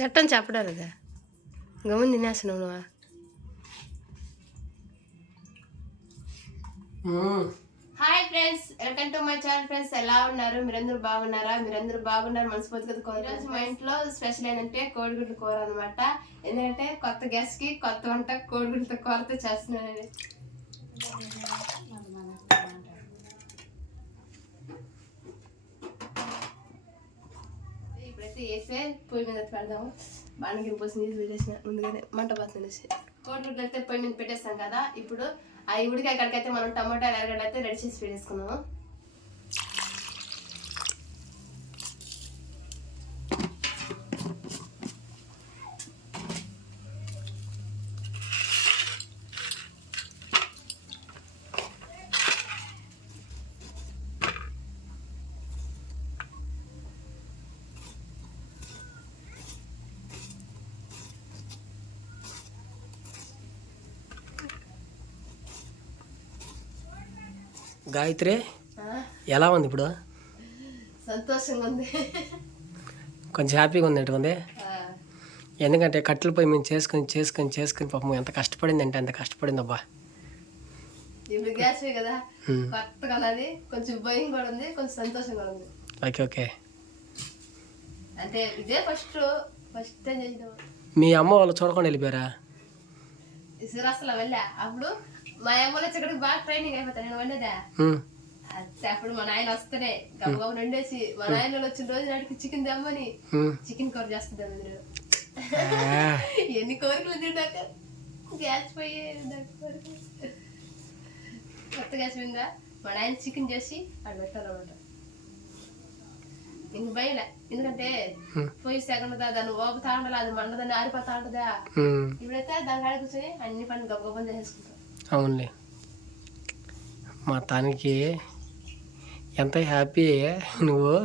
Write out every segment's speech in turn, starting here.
ఎట్టని చెప్పడాలిగా గమని తినేస్తున్నావు నువ్వా. Hi friends, welcome to my channel. Friends ఎలా ఉన్నారు? మీరందరూ బాగున్నారా? మీరందరూ బాగున్నారు మనస్ఫూర్తిగా కోరుకుంటున్నాను. మా ఇంట్లో స్పెషల్ ఏంటంటే కోడిగుడ్డు కూర అనమాట. ఎందుకంటే కొత్త గ్యాస్ కి కొత్త వంట కోడిగుడ్డుతో కూరతో చేస్తున్నాను. ఇప్పుడైతే వేసే పొయ్యి మీద పెడదాము. బాణగిరి పోసి నీళ్ళు పెట్టేసిన ముందుగానే మంట పోతుంది. కోడిగుడ్డు అయితే పొయ్యి మీద పెట్టేస్తాం కదా. ఇప్పుడు ఆ ఉడికాయ కాడికైతే మనం టమాటా ఎరగడ్డ అయితే రెడీ చేసి పెట్టేసుకున్నాము. గాయత్రి ఎలా ఉంది ఇప్పుడు? సంతోషంగా ఉంది, కొంచెం హ్యాపీగా ఉంది ఉంది. ఎందుకంటే కట్టెల పొయ్యి మేము చేసుకుని పాపం ఎంత కష్టపడింది అంటే అంత కష్టపడింది అబ్బా. ఇప్పుడు గ్యాస్ కదా కొత్తగా ఉన్నది, కొంచెం భయం కూడా ఉంది, కొంచెం సంతోషం కూడా ఉంది. Okay okay. అంటే ఇదే ఫస్ట్ టైం చేసినాం. మీ అమ్మ వాళ్ళు చూడకుండా వెళ్ళిపోయారా? అసలు వెళ్ళా అప్పుడు మా అమ్మలో చిక్కడికి బాగా ట్రైనింగ్ అయిపోతా నేను వండేదా. అప్పుడు మా నాయన వస్తేనే గబగబ వండేసి మా నాయన వచ్చిన రోజు నాటికి చికెన్ తెమ్మని చికెన్ కూర చేస్తుంది. మీరు ఎన్ని కోరికలు తింటాక గ్యాస్ పోయి కొత్త గ్యాస్ మీద మా నాయన చికెన్ చేసి అది పెట్టాలన్నమాట. ఇంక భయలే, ఎందుకంటే పోయి సెగండదా దాన్ని ఓపుతా ఉండాలి, అది మండదాన్ని ఆరిపోతా ఉంటుందా. ఇప్పుడైతే దాని కాడ కూర్చొని అన్ని పనులు గబగబని చేసేసుకుంటాం. అవునులే, మా తానికి ఎంత హ్యాపీ నువ్వు.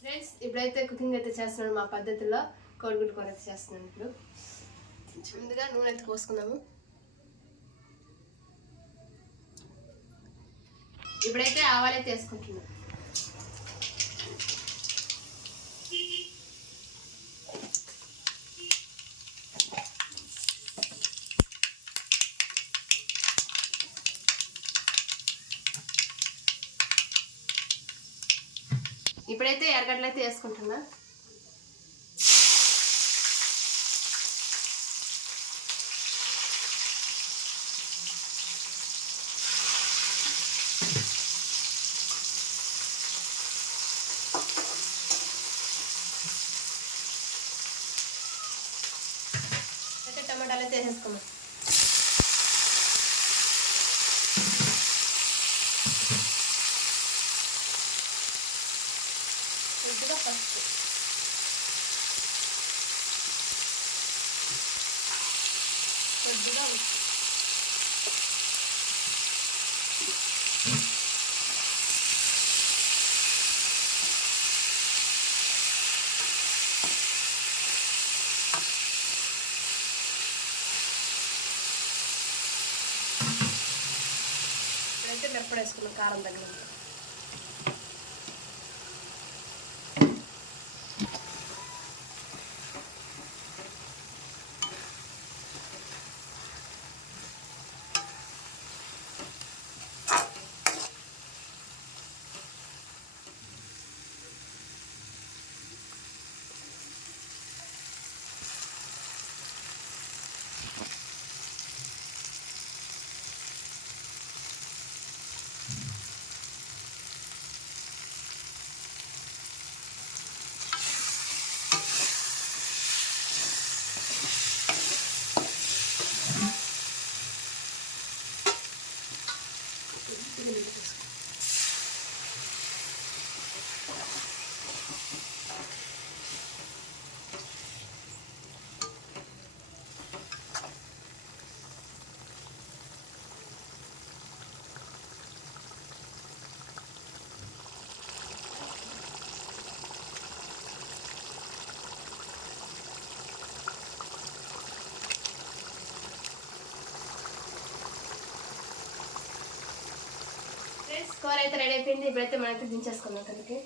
ఫ్రెండ్స్ ఇప్పుడైతే కుకింగ్ అయితే చేస్తున్నాను మా పద్ధతిలో. కోడిగుడ్డు కూర అయితే చేస్తున్నాను. ఇప్పుడు ముందుగా నూనె అయితే పోసుకున్నాము. ఇప్పుడైతే ఆవాలైతే వేసుకుంటున్నాం. ఇప్పుడైతే ఎర్రగడ్డలు అయితే వేసుకుంటున్నా. అయితే టమాటాలు అయితే వేసేసుకున్నాం. కొద్దిగా పసుపు, కొద్దిగా ఉప్పు, ఇప్పుడైతే మిరపొడి వేసుకున్నాం కారం తగినంత. ఫ్రెండ్స్ కూర అయితే రెడీ అయిపోయింది. ఇప్పుడైతే మనమైతే దించేసుకుందాం కలిపి.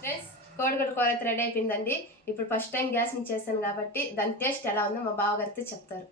ఫ్రెండ్స్ కోడిగుడ్డు కూర అయితే రెడీ అయిపోయిందండి. ఇప్పుడు ఫస్ట్ టైం గ్యాస్ నుంచి చేస్తాను కాబట్టి దాని టేస్ట్ ఎలా ఉందో మా బావగారితో చెప్తారు.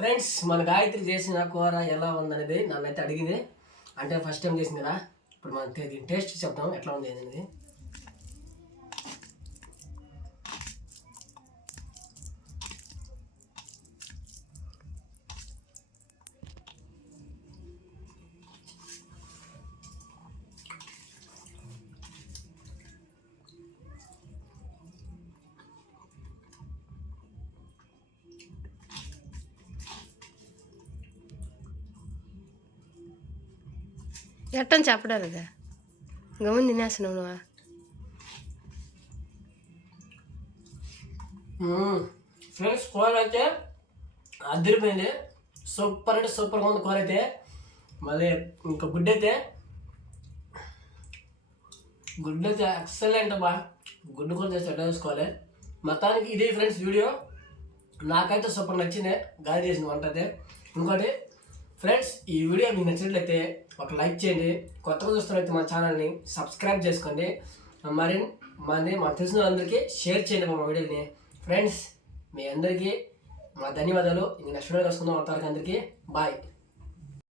ఫ్రెండ్స్ మన గాయత్రి చేసిన కూర ఎలా ఉందనేది నన్నైతే అడిగింది. అంటే ఫస్ట్ టైం చేసింది కదా, ఇప్పుడు మనం దీని టేస్ట్ చెప్తాం ఎట్లా ఉంది అనేది. ఎట్టని చెప్పడం లేదా, గమని తినేస్తున్నావు నువ్వు. ఫ్రెండ్స్ కూర అయితే అదిరిపోయింది, సూపర్ అంటే సూపర్గా ఉంది కూర అయితే. మళ్ళీ ఇంకా గుడ్డు అయితే ఎక్సలెంట్ అబ్బా. గుడ్డు కూర చేసి ఎట్లా చూసుకోవాలి. మొత్తానికి ఇది ఫ్రెండ్స్ వీడియో. నాకైతే సూపర్ నచ్చింది గాలి చేసిన వంట అయితే. ఇంకోటి ఫ్రెండ్స్, ఈ వీడియో మీకు నచ్చినట్లయితే ఒక లైక్ చేయండి. కొత్తగా చూస్తున్నట్లయితే మా ఛానల్ని సబ్స్క్రైబ్ చేసుకోండి. మాకు తెలిసిన వాళ్ళందరికీ షేర్ చేయండి మా వీడియోని. ఫ్రెండ్స్ మీ అందరికీ మా ధన్యవాదాలు. ఇంక నెక్స్ట్ వీడియో వస్తున్నాం. అంతవరకు అందరికీ బాయ్.